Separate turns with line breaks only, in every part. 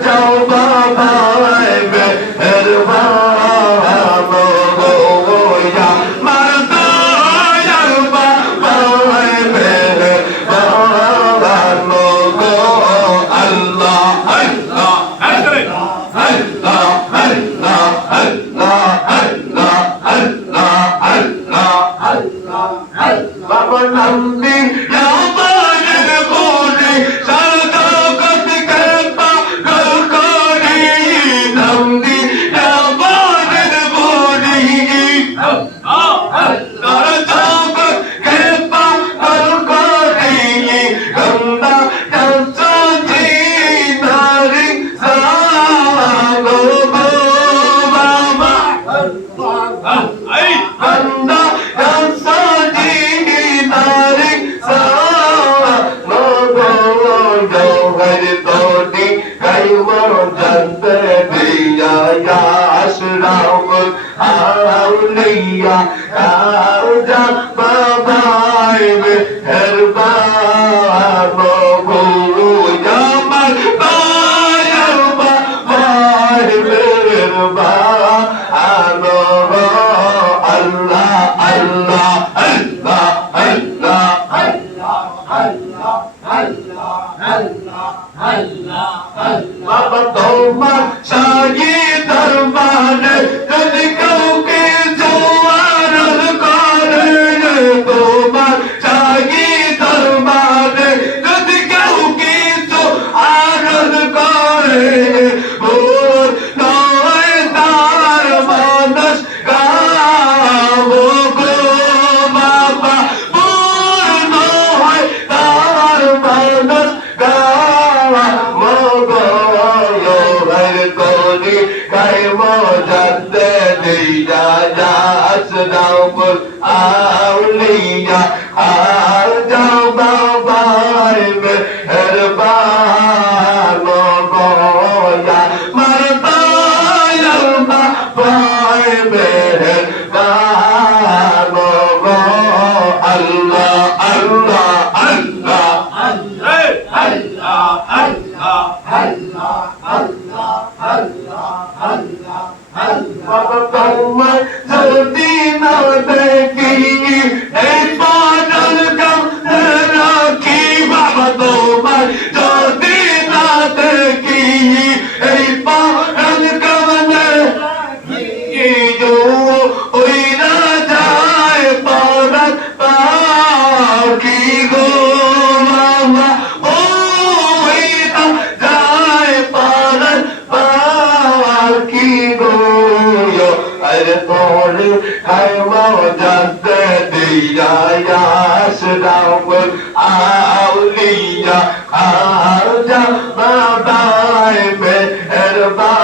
Don't ونمر حول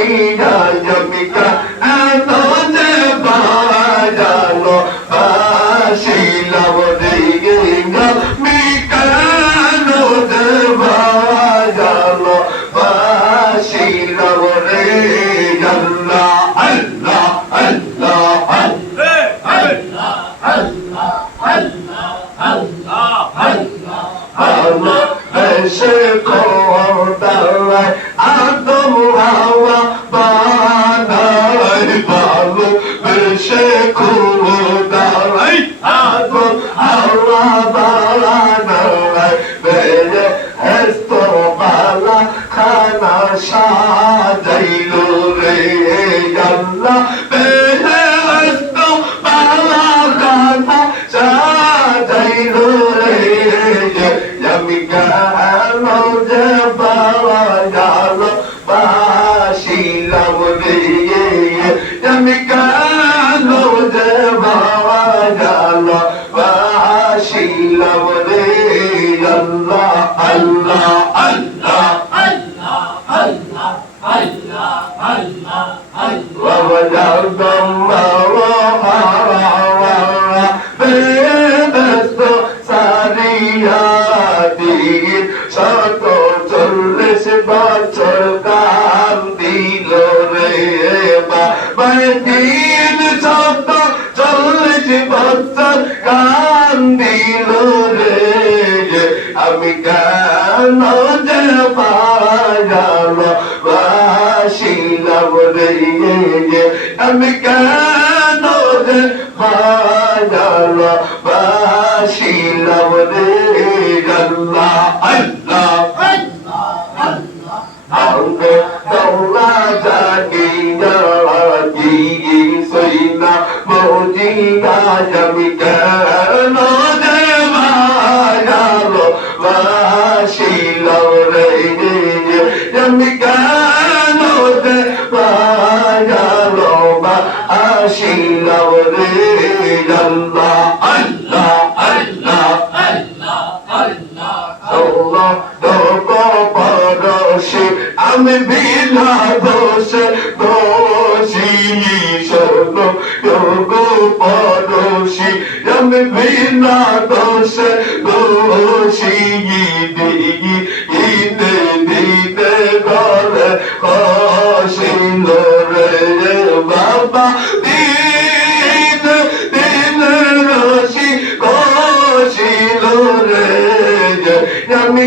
Medina জমিটা এত যে বাজালো, বাসিলাম দিগিনা মিটানো যে বাজালো বাসিলাম রে আল্লাহ আল্লাহ আল্লাহ আল্লাহ আল্লাহ আল্লাহ আল্লাহ আল্লাহ আল্লাহ আল্লাহ আল্লাহ। আল্লাহ আমি কেন যে পাগল বাসিলাম রে আমি কেন যে পাগল বাসিলাম রে আল্লাহ আল্লাহ আঙ্গে বিনা দোষে দোষী শোনো দোগো পরশে। আমি বিনা দোষে দোষী দিই দিতে গলে খসিল রে বাবা। দিন দিন রশি খসিল রে, আমি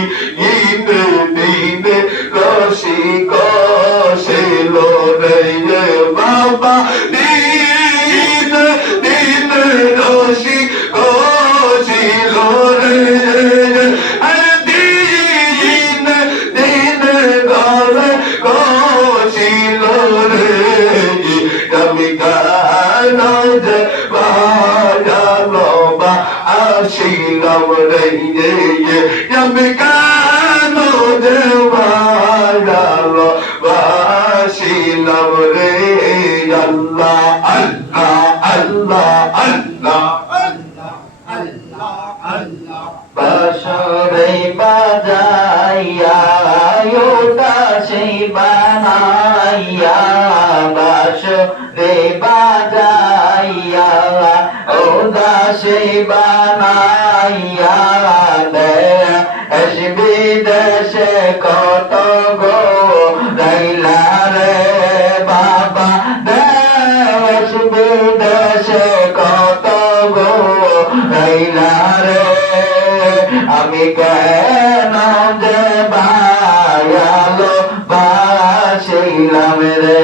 সেই বানাইয়া বাসরে বাজাইয়া। ওটা সেই বানাইয়া দেশ বিদেশে কত গো রাইলা রে বাবা। দেশ বিদেশে কত গো রাইলা রে। আমি কেন যে বায়ালো বাসিলাম রে।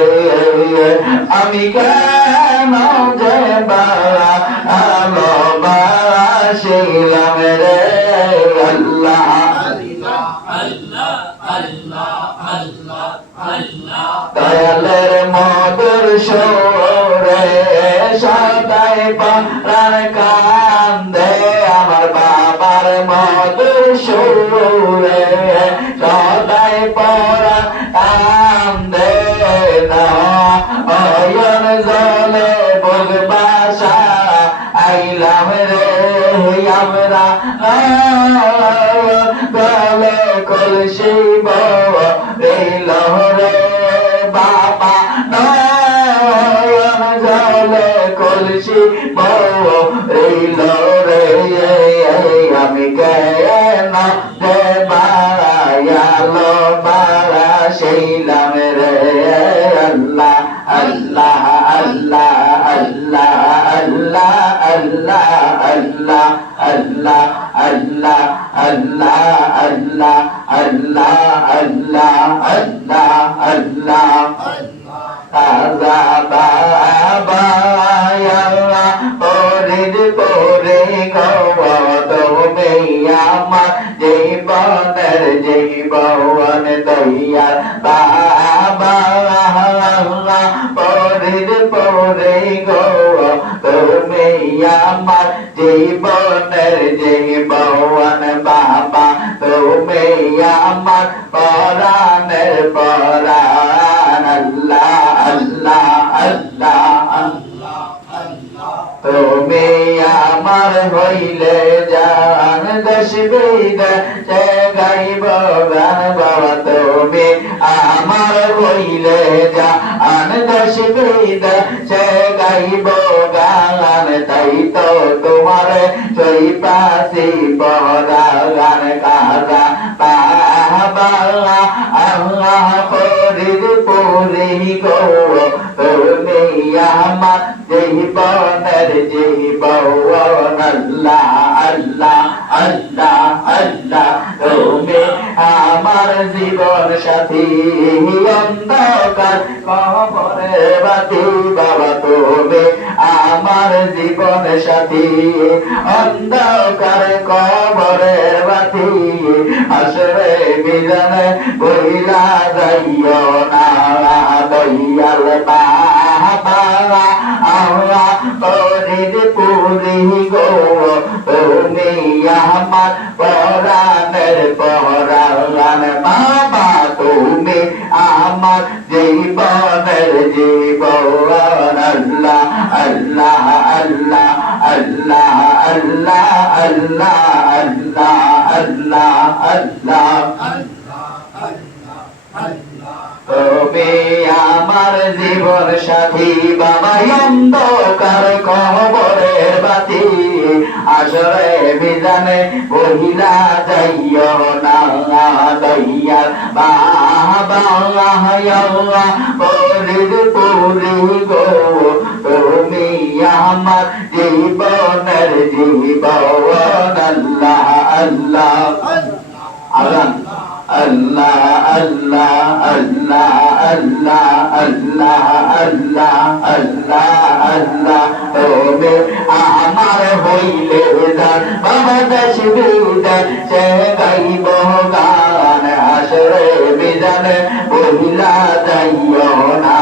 আমি কেন যে বায়ালো বাসিলাম রে? আল্লাহ। দয়ালের মধুর সরে সদাই পারার কান্দে। বাবা নয়ন জলে কলসি বউ রইল রে আমি কেন যে বাড়াইয়ালো বাড়া সেইলাম রে আল্লাহ আল্লাহ আল্লাহ আল্লাহ আল্লাহ আল্লাহ আল্লাহ আল্লাহ আল্লাহ আল্লাহ আল্লাহ আল্লাহ আল্লাহ আল্লাহ আল্লাহ। তাজা বাবা পরিদ পরে গৌতমে আমার জীবনের জীবন দইয়া বাবা পরিদ পরে গৌতমে আমার জীবনের জীবন তুমি আমার পরাণের পরাণ আল্লাহ আল্লাহ আল্লাহ তুমি আমার হইলে জান দশ বিদে গাইব গান বাবা তুমি আমার হইলে জান দশ বিদে গাইব গান, তাই তো তোমার পাশি পরা গান বাবা আল্লাহ ফরিদ পুরি গো আমার জীবনের জীবন আল্লাহ। আল্লাহ আল্লাহ তুমি আমার জীবন সাথী। অন্ধকার কবরে বাতি বাবা তুমি আমার জীবন সাথী। অন্ধকার কবরের বাতি আসরে বইলা যাইও না দইয়াল বাবা তুমি আমার পরাণের পরাণ বাবা, তুমি আমার জীবনের জীবন। আল্লাহ আল্লাহ আল্লাহ আল্লাহ আল্লাহ আল্লাহ আল্লাহ আল্লাহ। আল্লাহ তবে আমার জীবন সাথী, বাবা, অন্ধকার কবরের বাতি আসরে বিজানে বহিলা যাইও না দইয়া বাবা পরিদ পুরি গো, তুমি আমার জীবনের জীবন। আল্লাহ আল্লাহ আল্লাহ আল্লাহ আল্লাহ আল্লাহ আল্লাহ আল্লাহ আল্লাহ আল্লাহ। প্রেমে আমার হইলে উদার বাবা দেশবে উদার সে গাই বহান আসরে বিদান বহিলা যাইও না।